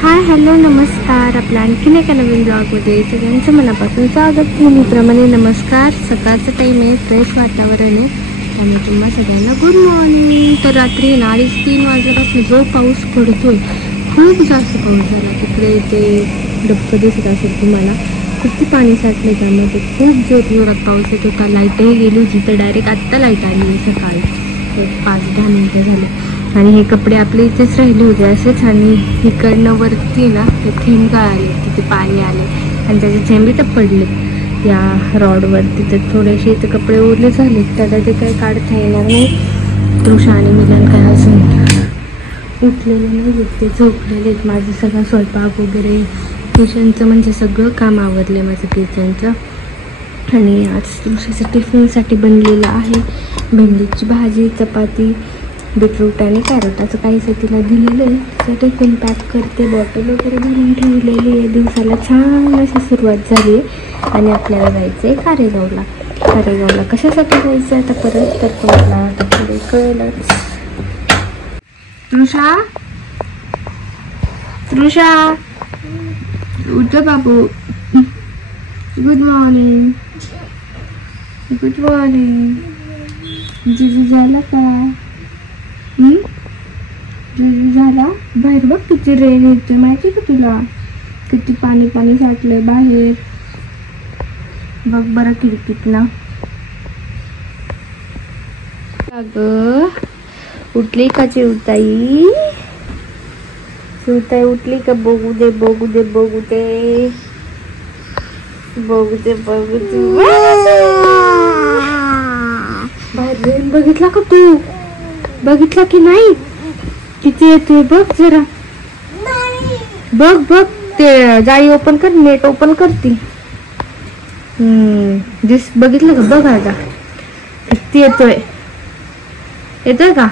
Hi hello नमस्कार. आपल्या आणखीन एका नवीन ब्लॉगमध्ये सगळ्यांचं मनापासून स्वागत. नेहमीप्रमाणे नमस्कार. सकाळचं टाईम आहे, फ्रेश वातावरण आहे त्यामुळे तुम्हाला सगळ्यांना गुड मॉर्निंग. तर रात्री 2:30-3 वाजल्यापासून जो पाऊस पडतोय, खूप जास्त पाऊस झाला. तिकडे ते डबकं दिसत असेल तुम्हाला, खूप पाणी साठले त्यामध्ये. खूप जोरात पाऊस येत होता. लाईटही गेली होती, तर डायरेक्ट आत्ता लाईट आली सकाळी 5-10 मिनिटं झाले. आणि हे कपडे आपले इथेच राहिले होते असेच, आणि इकडनं वरती ना ते थेंब आले, तिथे पाणी आले आणि त्याचे थेंब इथं पडले या रॉडवरती. तर थोडेसे इथे कपडे ओरले झाले, त्याला ते काही काढता येणार नाही. तृषा आणि मिलन काय अजून उठलेले नाही, ते झोपलेले आहेत. माझं सगळं स्वयंपाक वगैरे किचनचं म्हणजे सगळं काम आवरलं माझं किचनचं. आणि आज तृषाचं टिफिनसाठी बनलेलं आहे भेंडीची भाजी, चपाती, बीटरूट आणि कॅरट असं काहीसं तिला दिलेलं आहे. तिचं टिफिन पॅक करते, बॉटल वगैरे भरून ठेवलेली आहे. दिवसाला छान अशी सुरुवात झाली आहे. आणि आपल्याला जायचं आहे कारेगावला. कारेगावला कशासाठी जायचं आहे आता परत, तर तुम्हाला आता पुढे कळलंच. तृषा तृषा उठ बाबू. Good morning good morning. जीजू झाला का? जीजू झाला? बाहेर बघ किती रेन येते माहिती का तुला? किती पाणी पाणी साठलंय बाहेर, बघ बरं खिडकीत ना. अगं उठली का चिवताई? चिवताई उठली का? बघू दे बघू दे बघू दे बघू दे बघू दे. बाहेर रेन बघितला का तू? बघितला की नाही? किती येतोय बघ जरा, बघ बघ. ते जाळी ओपन कर, नेट ओपन करती. दिस बघितलं का? बघ आता किती येतोय. येतोय का?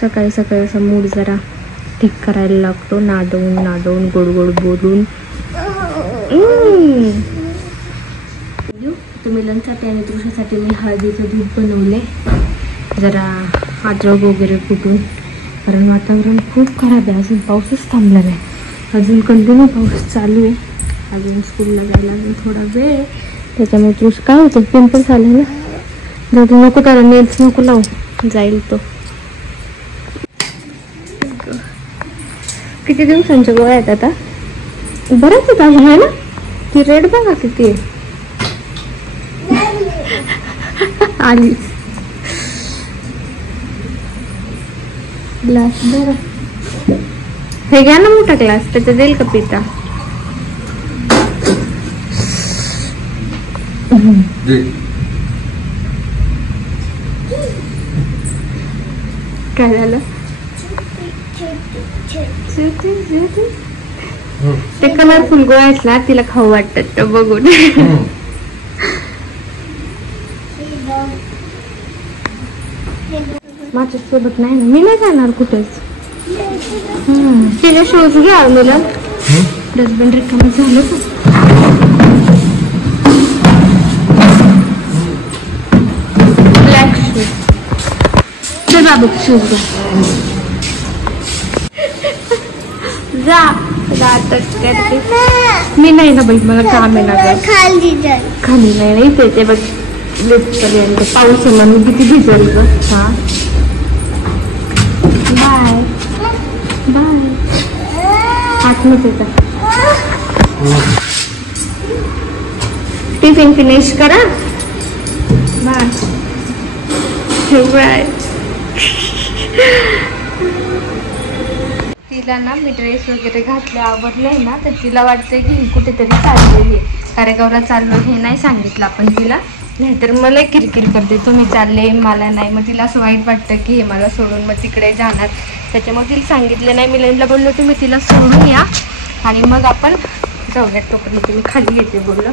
सकाळी सकाळी असा मूड जरा ठीक करायला लागतो, नादवून नादवून गोड गोड बोलून. मिलनसाठी आणि तृषासाठी मी हळदीचं दूध बनवले, जरा अद्रक वगैरे फुटून, कारण वातावरण खूप खराब आहे. अजून पाऊसच थांबला नाही, अजून कंटिन्यू पाऊस चालू आहे. अजून स्कूलला जायला अजून थोडा वेळ, त्याच्यामुळे तृषा काय होतं पिंपल्स आले ना, जर नको त्याला नेल्स नको लावू, जाईल तो. किती दिवसांच्या गोळ्या आहेत आता? बरंच आहेत अजून आहे ना. ती रेड बघा किती आहे. आली ग्लास बरं, हे घ्या ना मोठा ग्लास, त्याचा देईल का पिता? काय झालं? ते कलरफुल गोळ्या आहेत ना, तिला खाऊ वाटतात तर बघून. माझ्या सोबत नाही ना, मी नाही जाणार कुठेच. तिला शूज घ्या मुलं, डस्टबिन रिकामी झालं का? ब्लॅक शूज, चल बाबू शूज घ्या. जा करते मी नाही ना बाई, मला काम आहे ना. खाली नाही ते बघ पर्यंत पाऊस आहे म्हणून किती भिजल ग. हा बाय बाय. आतमध्ये येतात. टिफिन फिनिश करा. Bye bye. तिला ना मी ड्रेस वगैरे घातले, आवरलंय ना, तर तिला वाटतंय की ही कुठेतरी चाललेली आहे. कारेगावला चाललो हे नाही सांगितलं आपण तिला, नाहीतर मला किरकिर करते तुम्ही चालले मला नाही. मग तिला असं वाईट वाटतं की हे मला सोडून मग तिकडे जाणार, त्याच्यामुळे तिला सांगितलं नाही. मिलनला बोललो तुम्ही तिला सोडून या आणि मग आपण जाऊयात. तोपर्यंत तुम्ही खाली येते बोललो.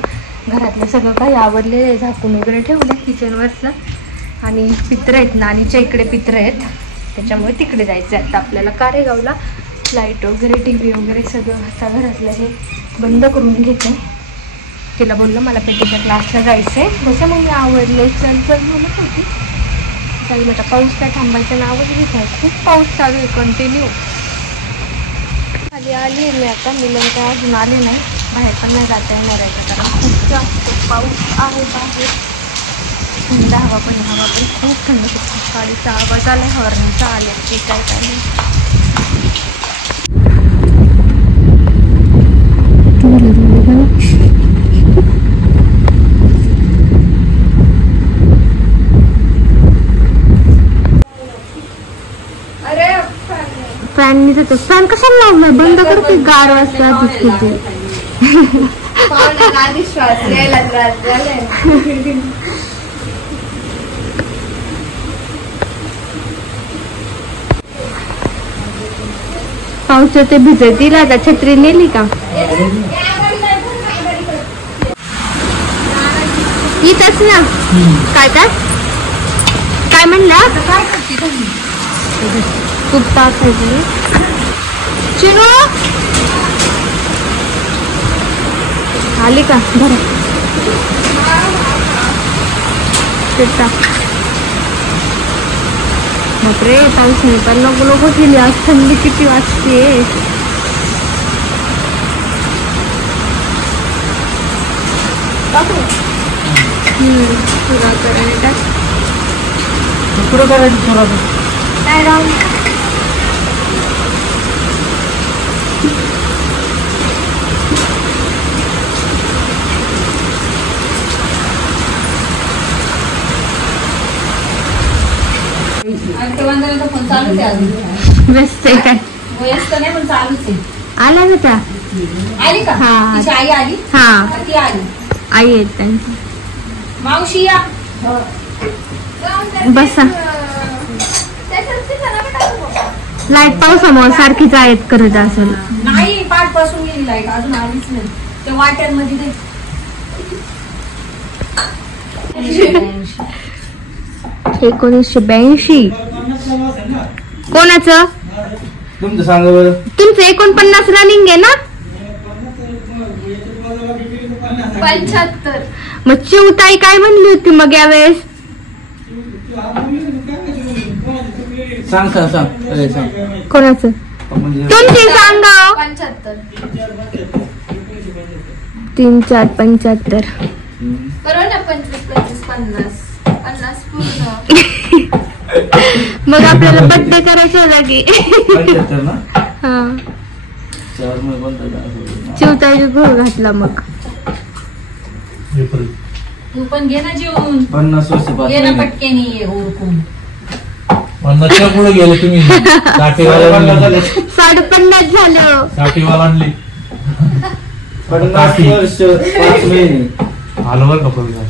घरातलं सगळं काही आवरलेलं आहे, झाकून वगैरे ठेवलं किचनवरचं. आणि पित्र आहेत ना, आणीच्या इकडे पित्र आहेत, त्याच्यामुळे तिकडे जायचं आहे आता आपल्याला कारेगावला. लाईट वगैरे TV वगैरे सगळं आता घरातलं हे बंद करून घेते. तिला बोललं मला पेटीच्या क्लासला जायचं आहे, त्याच्यामुळे मी आवडले चल चल म्हणत होती. पाऊस आला. आता पाऊस काय थांबायचं नावच घेत आहे. खूप पाऊस चालू आहे कंटिन्यू. खाली आली आहे मी आता. मिलन काय अजून आले नाही. बाहेर पण नाही जाता येणार आहे कारण खूप जास्त पाऊस आहे बाहेर. थंड हवा पण खूप थंड. 6:30 आवाज आला हॉर्नचा आले ते काय नाही. फॅननी जातो. फॅन कशाला लावलाय? बंद करते. गार वाजता दिसते. पाऊस ते भिजतील. आता छत्री नेली का? इथंच ना. काय काय काय म्हणला? खूप ताप आहे. चिनू आली का? बरं बापरे पाऊस नाही पण लोक गेली. आज थंडी किती वाजते. काय राव फोन चालूच आहे. व्यस्त आहे काय? व्यस्त नाही पण चालूच आहे. आला होता. आली का? तिची आई आली. हा ती आली. आई आहेत त्यांची. मावशी या. बसा. लाईट पावसामुळे सारखीच आहेत करत असेल. नाही 5 पासून गेली लाईट अजून आलीच नाही. त्या वाट्यांमध्ये नाही. 1982. कोणाचं? तुमचं सांगा बरं. तुमचं 49 रनिंग आहे ना? 75. मग चिवताई काय म्हणली होती मग यावेळेस? सांग सांग सांग. कोणाचं? तुमची सांगा. 75. 3 4 75. बरोबर ना. 25 25 50 50 पूर्ण. मग आपल्याला बर्थडे करायचा लागे. हा चिवताईचा घोळ घातला. मग तू पण घे ना जेवून. 50 वर्ष घे ना पटकेनी ये ओरकून. 50च्या पुढे गेले तुम्ही. 50 झालं. 60वाला आणली. 50 वर्ष 5 महिने. आलो बरं का.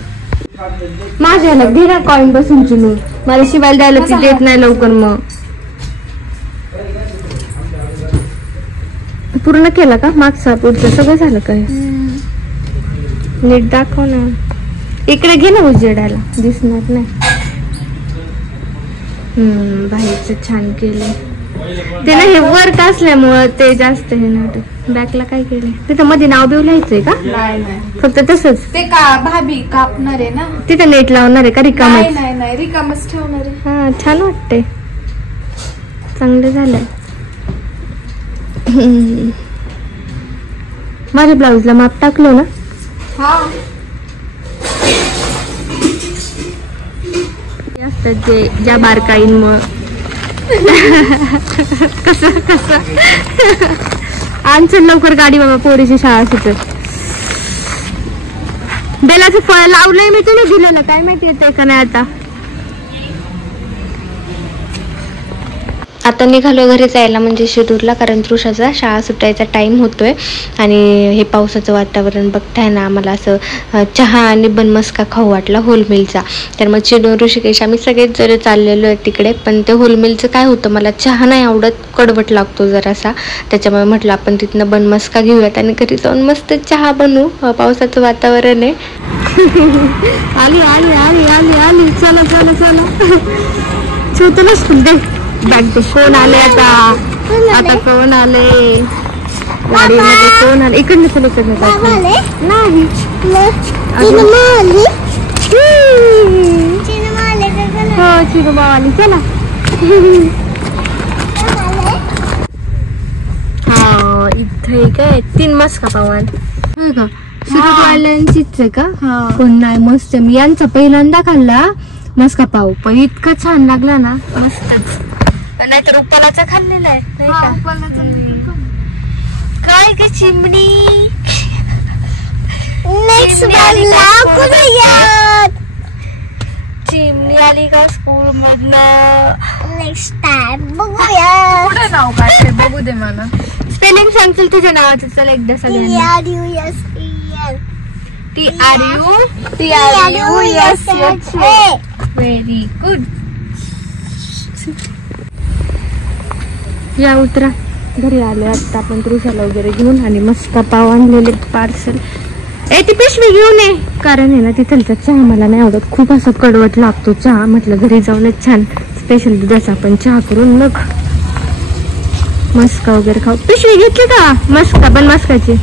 माझ्याला घेरा कॉइन बसून चिनू. मला शिवायला द्यायला ती देत नाही लवकर. मग पूर्ण केला का? मागचा पुढचं सगळं झालं काय? नीट दाखव ना. इकडे घे ना. उजेडायला दिसणार नाही. बाहेरच छान केलं ते ना. हे वर्क असल्यामुळं ते जास्त हे नाटक. बॅकला काय केलंय? तिथं मध्ये नाव बिव लिहायचंय का? नाही फक्त तसंच. ते का भाभी कापणार आहे ना. तिथं नेट लावणार आहे का? रिकामच. नाही रिकामच ठेवणार आहे. हा छान वाटतंय. चांगलं झालंय. माझ्या ब्लाऊजला माप टाकलो ना. हा असतात जे ज्या बारकाईंमुळं. कसं आणचं लवकर गाडी बाबा. पोरीची शाळा सुटत. बेलाचं फळ लावलंय मी. तुला दिलेलं काय माहिती येते का नाही. आता निघालो घरी जायला म्हणजे शिरूरला. कारण तृषाचा शाळा सुटायचा टाइम होतोय. आणि हे पावसाचं वातावरण बघताय ना. आम्हाला असं चहा आणि बनमस्का खाऊ वाटला होलमिलचा. तर मग चिनू ऋषिकेश आम्ही सगळेच जर चाललेलो आहे तिकडे. पण ते होलमिलचं काय होतं, मला चहा नाही आवडत. कडवट लागतो जरासा. त्याच्यामुळे म्हटलं आपण तिथनं बनमस्का घेऊयात आणि घरी जाऊन मस्त चहा बनवू. पावसाचं वातावरण आहे. आली आली आली आली आली. चला चला चला. छोटूनच फुल दे. बॅग कोण आले आता कोण आले गाडीमध्ये? कोण आले? इकडनं चला सगळं नाही. हो चिरूबावाली चला. हा इथे काय 3 मस्का पावान का चिरूबावाल्यांचीच आहे का? पण नाही मस्त. मी यांचा पहिल्यांदा खाल्ला मस्का पाव, पण इतका छान लागला ना मस्तच. नाहीतर उपालाचा खाल्लेला आहे नाही का? काय ग चिमणी चिमणी आली का स्कूल मधनं? नेक्स्ट टाइम बघूया. पुढे नाव काय बघू दे मला. स्पेलिंग सांगतील तुझ्या नावाचं. चला एकदा सगळ्यांना. TRUSH. Very good. या उतरा. घरी आले आता आपण त्रिशाला वगैरे घेऊन आणि मस्त पाव आणलेले पार्सल. ती पिशवी घेऊन ये, कारण आहे ना तिथलचा चहा मला नाही आवडत. खूप असं कडवट लागतो चहा. म्हटलं घरी जाऊनच छान स्पेशल दुधाचा आपण चहा करून मग मस्का वगैरे खाऊ. पिशवी घेतली का? मस्का पण मस्काची.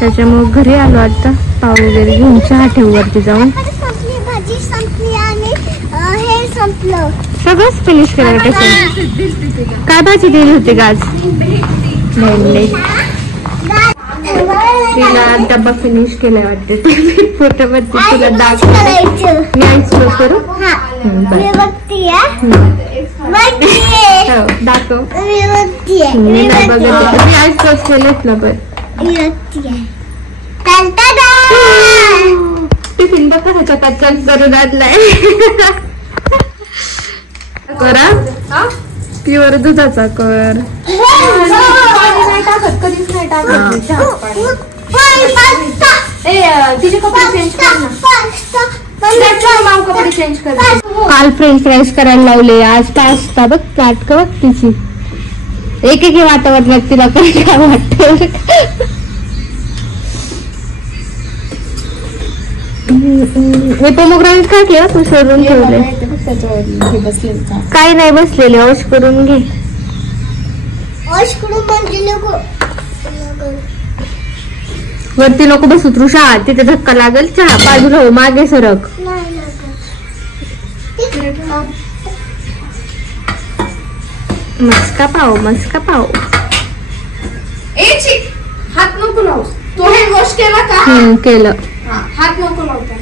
त्याच्यामुळे घरी आलो आता. पाव वगैरे घेऊन चहा ठेवू वरती जाऊन. सगळंच फिनिश केलं. काय भाजी दिली होती आज? तिला डब्बा फिनिश केलाय वाटते. फोटोवरती तुला दाखव. मी एक्सप्लोर करू दाखव. मी नाही बघत. मी एक्सप्लोर केलेच ना. पण टिफिन बघ कसा कच्चाच करून आणलाय. करा प्युअर दुधाचा कर. कधीच नाही टाकत. तिचे कपडे चेंज कर. काल फ्रेंच फ्राईज करायला लावले. आज पास्ता बघ. काट का बघ तिची. एक वातावरणात तिला काही काय वाटत. मी पोमोग्रानेट काय केलं तू सोडून ठेवले. काही नाही बसलेले. वॉश करून घे. वरती नको बसू तृषा. तिथे धक्का लागेल. चहा बाजूला हो. मागे सरक. मस्का पाव. मस्का पाव. हात नको लावू. तो हे वॉश केला का? केलं. हात नको लावता.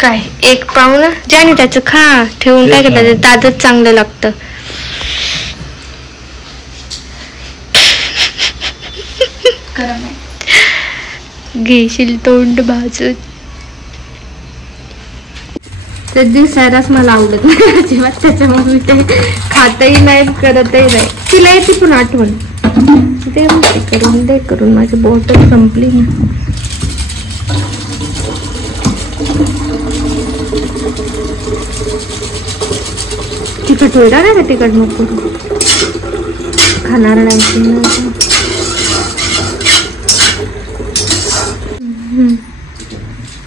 काय एक पाव ना ज्याने त्याचं खा. ठेवून काय करतात ताजच चांगलं लागतं. घेशील तोंड भाजून. ते दिसायलाच मला आवडत नाही अजिबात. त्याच्यामुळे मी ते खातही नाही करतही नाही. तिला येते पण आठवण. दे करून माझी बॉटल संपली ना. तिखट होईल ना का? तिखट नको. खाणार नाही.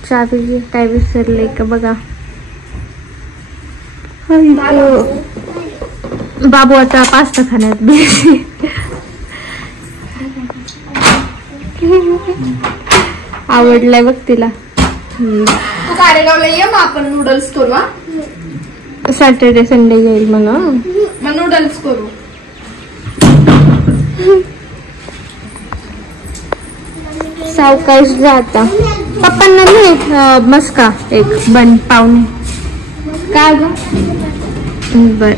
चावी काय विसरले का बघा. बाबू आता पास्ता खाण्यात बिझी. आवडलाय बघ तिला. तू कारेगावला ये मग आपण नूडल्स करू. सॅटर्डे संडे येईल मला. मग नूडल्स करू. सावकाश जाता. पप्पांना नाही मस्का एक बन पावणे. काय ग? बर.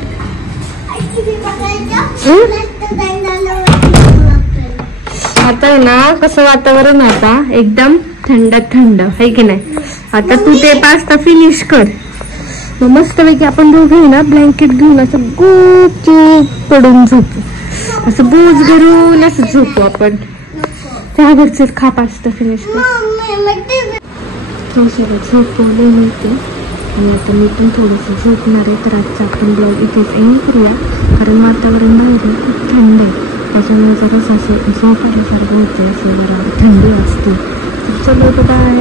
आता आहे ना कसं वातावरण आता एकदम थंड थंड आहे की नाही. आता तू ते पास्ता फिनिश कर. मग मस्तपैकी आपण दोघे ना ब्लँकेट घेऊन असं गुपचूप पडून झोपू. असं बूज भरून असं झोपू आपण. त्यावर खा पास्ता फिनिश कर. झोपवले मिळते. आणि आता मी पण थोडंसं झोपणार आहे. तर आजचा आपण ब्लॉग इथेच एंड करूया. कारण वातावरण बाहेर खूप थंड आहे. त्याच्यामुळे जरासं असं झोप आल्यासारखं होते. असं जरा थंडी असते. चलो बाय.